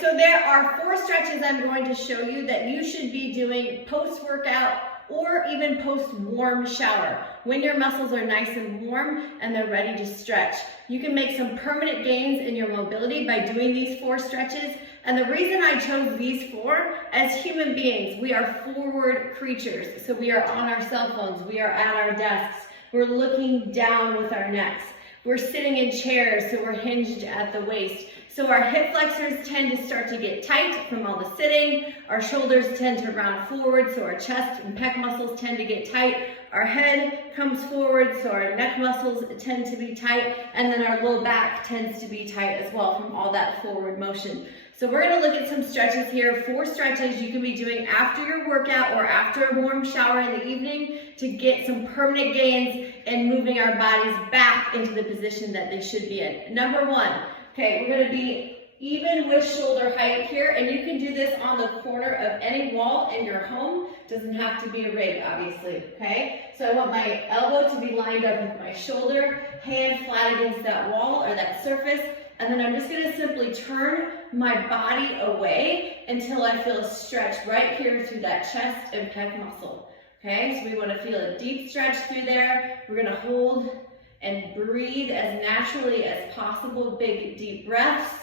so there are 4 stretches I'm going to show you that you should be doing post-workout or even post-warm shower, when your muscles are nice and warm and they're ready to stretch. You can make some permanent gains in your mobility by doing these 4 stretches. And the reason I chose these 4, as human beings, we are forward creatures. So we are on our cell phones, we are at our desks, we're looking down with our necks. We're sitting in chairs, so we're hinged at the waist. So our hip flexors tend to start to get tight from all the sitting. Our shoulders tend to round forward, so our chest and pec muscles tend to get tight. Our head comes forward, so our neck muscles tend to be tight. And then our low back tends to be tight as well from all that forward motion. So we're going to look at some stretches here, 4 stretches you can be doing after your workout or after a warm shower in the evening to get some permanent gains and moving our bodies back into the position that they should be in. Number 1, okay, we're going to be even with shoulder height here, and you can do this on the corner of any wall in your home. Doesn't have to be a rig, obviously, okay? So I want my elbow to be lined up with my shoulder, hand flat against that wall or that surface, and then I'm just going to simply turn my body away until I feel a stretch right here through that chest and pec muscle. Okay, so we want to feel a deep stretch through there. We're going to hold and breathe as naturally as possible, big deep breaths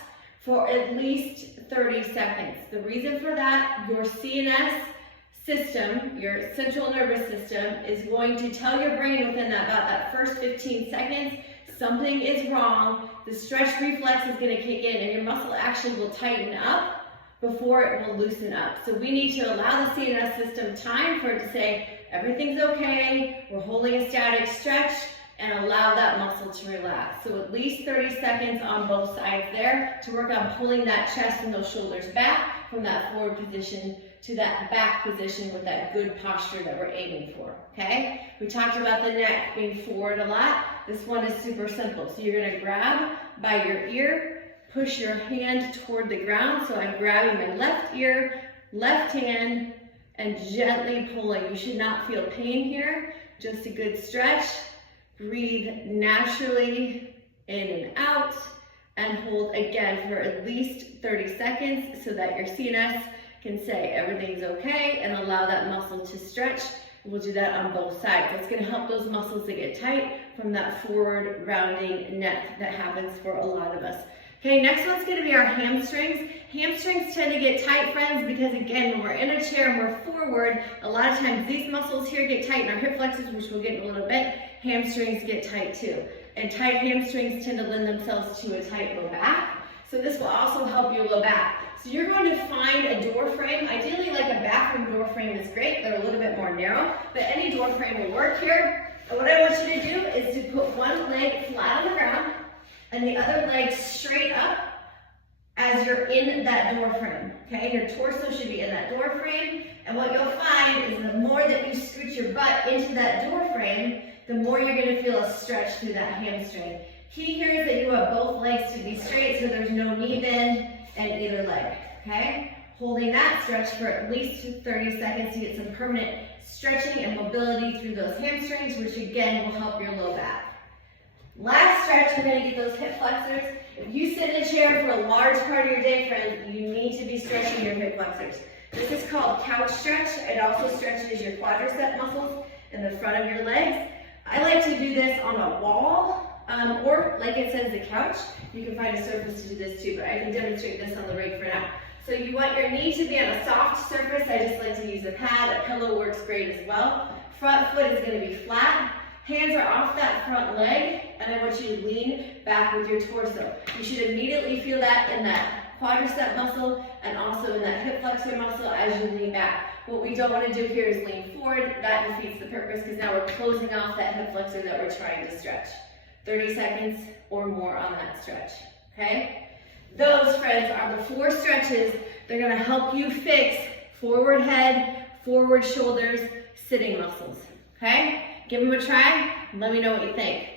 for at least 30 seconds. The reason for that, your CNS system, your central nervous system, is going to tell your brain within about that first 15 seconds, something is wrong. The stretch reflex is going to kick in and your muscle actually will tighten up before it will loosen up. So we need to allow the CNS system time for it to say, everything's okay, we're holding a static stretch, and allow that muscle to relax. So at least 30 seconds on both sides there to work on pulling that chest and those shoulders back from that forward position to that back position with that good posture that we're aiming for, okay? We talked about the neck being forward a lot. This one is super simple. So you're gonna grab by your ear, push your hand toward the ground. So I'm grabbing my left ear, left hand, and gently pulling. You should not feel pain here, just a good stretch. Breathe naturally in and out, and hold again for at least 30 seconds so that your CNS can say everything's okay and allow that muscle to stretch. We'll do that on both sides. That's going to help those muscles to get tight from that forward rounding neck that happens for a lot of us. Okay, next one's going to be our hamstrings. Hamstrings tend to get tight, friends, because again, when we're in a chair and we're forward, a lot of times these muscles here get tight in our hip flexors, which we'll get in a little bit. Hamstrings get tight too. And tight hamstrings tend to lend themselves to a tight low back. So this will also help your low back. So you're going to find a door frame. Ideally, like a bathroom door frame is great. They're a little bit more narrow, but any door frame will work here. And what I want you to do is to put one leg flat on the ground and the other leg straight up as you're in that door frame, okay? Your torso should be in that door frame, and what you'll find is the more that you scooch your butt into that door frame, the more you're gonna feel a stretch through that hamstring. Key here is that you have both legs to be straight, so there's no knee bend in either leg, okay? Holding that stretch for at least 30 seconds to get some permanent stretching and mobility through those hamstrings, which again will help your low back. Last stretch, we're going to get those hip flexors. If you sit in a chair for a large part of your day, friends, you need to be stretching your hip flexors. This is called couch stretch. It also stretches your quadricep muscles in the front of your legs. I like to do this on a wall, or like it says, the couch. You can find a surface to do this too, but I can demonstrate this on the rig for now. So you want your knee to be on a soft surface. I just like to use a pad. A pillow works great as well. Front foot is going to be flat. Hands are off that front leg, and I want you to lean back with your torso. You should immediately feel that in that quadricep muscle and also in that hip flexor muscle as you lean back. What we don't want to do here is lean forward. That defeats the purpose because now we're closing off that hip flexor that we're trying to stretch. 30 seconds or more on that stretch, okay? Those, friends, are the 4 stretches. They're going to help you fix forward head, forward shoulders, sitting muscles, okay? Give them a try and let me know what you think.